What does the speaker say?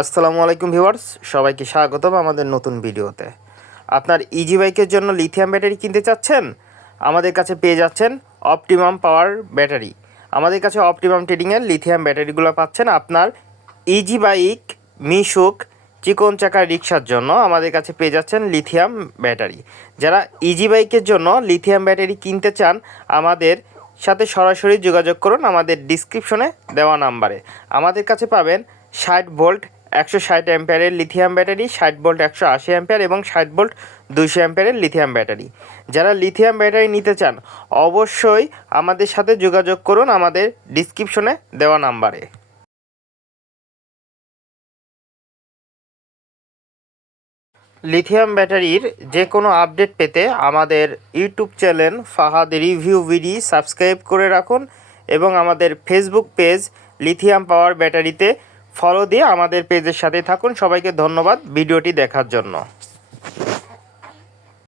আসসালামু আলাইকুম ভিউয়ার্স, সবাইকে স্বাগতম আমাদের নতুন ভিডিওতে। আপনার ইজি বাইকের জন্য লিথিয়াম ব্যাটারি কিনতে চাচ্ছেন? আমাদের কাছে পেয়ে যাচ্ছেন অপটিমাম পাওয়ার ব্যাটারি। আমাদের কাছে অপটিমাম ট্রেডিংয়ের লিথিয়াম ব্যাটারিগুলো পাচ্ছেন আপনার ইজি বাইক, মিশুক, চিকন চাকার রিক্সার জন্য আমাদের কাছে পেয়ে যাচ্ছেন লিথিয়াম ব্যাটারি। যারা ইজি বাইকের জন্য লিথিয়াম ব্যাটারি কিনতে চান আমাদের সাথে সরাসরি যোগাযোগ করুন আমাদের ডিসক্রিপশনে দেওয়া নাম্বারে। আমাদের কাছে পাবেন 60 ভোল্ট 160 অ্যাম্পিয়ারের লিথিয়াম ব্যাটারি, 60 ভোল্ট 180 অ্যাম্পিয়ার এবং 60 ভোল্ট 200 অ্যাম্পিয়ারের লিথিয়াম ব্যাটারি। যারা লিথিয়াম ব্যাটারি নিতে চান অবশ্যই আমাদের সাথে যোগাযোগ করুন আমাদের ডিসক্রিপশনে দেওয়া নাম্বারে। লিথিয়াম ব্যাটারির যে কোনো আপডেট পেতে আমাদের ইউটিউব চ্যানেল ফাহাদ রিভিউ ভিডি সাবস্ক্রাইব করে রাখুন এবং আমাদের ফেসবুক পেজ লিথিয়াম পাওয়ার ব্যাটারিতে ফলো দিয়ে আমাদের পেজের সাথে থাকুন। সবাইকে ধন্যবাদ ভিডিওটি দেখার জন্য।